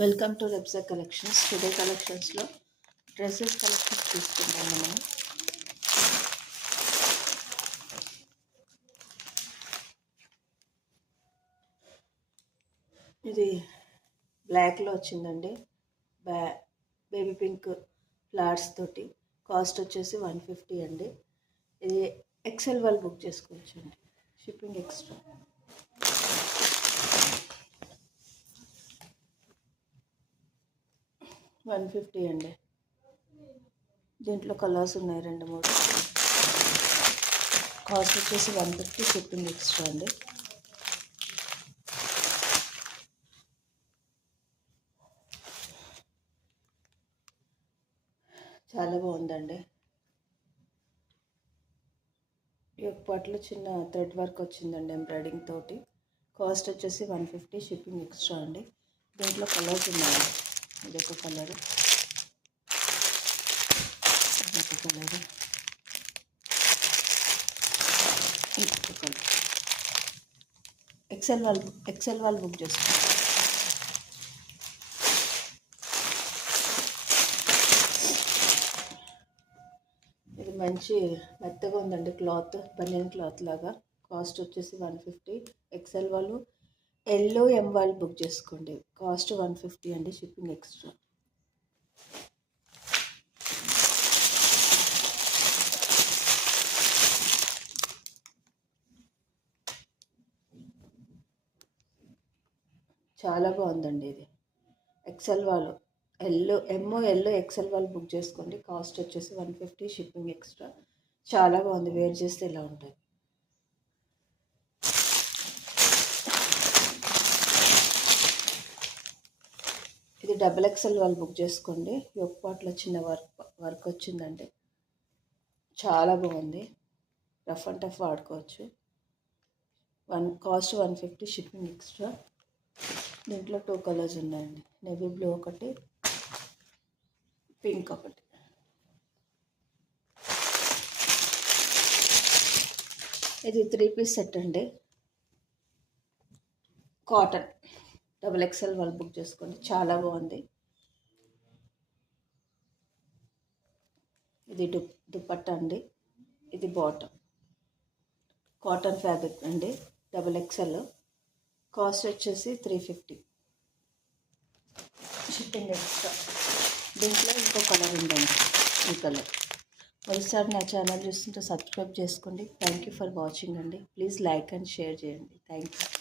Welcome to Rebsa collections. Today కలెక్షన్స్లో dresses collections తీసుకుంటాం మనం. ఇది బ్లాక్లో వచ్చిందండి. బేబీ పింక్ ఫ్లవర్స్ తోటి. కాస్ట్ వచ్చేసి 150 అండి. ఇది ఎక్సెల్ వాళ్ళు బుక్ చేసుకోవచ్చు అండి. Shipping extra. $150 అండి. దీంట్లో కలర్స్ ఉన్నాయి 2-3. కాస్ట్ వచ్చేసి 150, షిప్పింగ్ ఎక్స్ట్రా అండి. చాలా బాగుందండి. ఈ పాటలో చిన్న థ్రెడ్ వర్క్ వచ్చిందండి ఎంబ్రాయిడింగ్ తోటి. కాస్ట్ వచ్చేసి 150, షిప్పింగ్ ఎక్స్ట్రా అండి. దీంట్లో కలర్స్ ఉన్నాయి. ఇదొక కలరు, ఇదొక కలరు, ఇంకొక కలర్. ఎక్సెల్ వాళ్ళు బుక్ చేసుకోండి. ఇది మంచి మెత్తగా ఉందండి క్లాత్, బనియన్ క్లాత్ లాగా. కాస్ట్ వచ్చేసి 150. ఎక్సెల్ వాళ్ళు ఎల్లో ఎం వాళ్ళు బుక్ చేసుకోండి. కాస్ట్ 150 అండి, షిప్పింగ్ ఎక్స్ట్రా. చాలా బాగుందండి. ఇది ఎక్సెల్ వాళ్ళు ఎల్లో ఎక్సెల్ వాళ్ళు బుక్ చేసుకోండి. కాస్ట్ వచ్చేసి 150, షిప్పింగ్ ఎక్స్ట్రా. చాలా బాగుంది, వేర్ చేస్తే ఇలా ఉంటుంది. ఇది డబుల్ ఎక్సెల్ వాళ్ళు బుక్ చేసుకోండి. యోక్ పాట్లో చిన్న వర్క్ వచ్చిందండి. చాలా బాగుంది, రఫ్ అండ్ టఫ్ వాడుకోవచ్చు. Cost 150, shipping extra. దీంట్లో 2 కలర్స్ ఉన్నాయండి. నేవీ బ్లూ ఒకటి, పింక్ ఒకటి. ఇది 3 పీస్ సెట్ అండి. కాటన్ డబుల్ ఎక్సెల్ వాళ్ళు బుక్ చేసుకోండి. చాలా బాగుంది. ఇది దుపట్టా అండి. ఇది బాటమ్, కాటన్ ఫ్యాబ్రిక్ అండి, డబుల్ ఎక్సెల్. కాస్ట్ వచ్చేసి 350, షిప్పింగ్ ఎక్స్ట్రా. దీంట్లో ఇంకో కలర్ ఉందండి, ఈ కలర్. ఒకసారి నా ఛానల్ చూస్తుంటే సబ్స్క్రైబ్ చేసుకోండి. థ్యాంక్ యూ ఫర్ వాచింగ్ అండి. ప్లీజ్ లైక్ అండ్ షేర్ చేయండి. Thank you.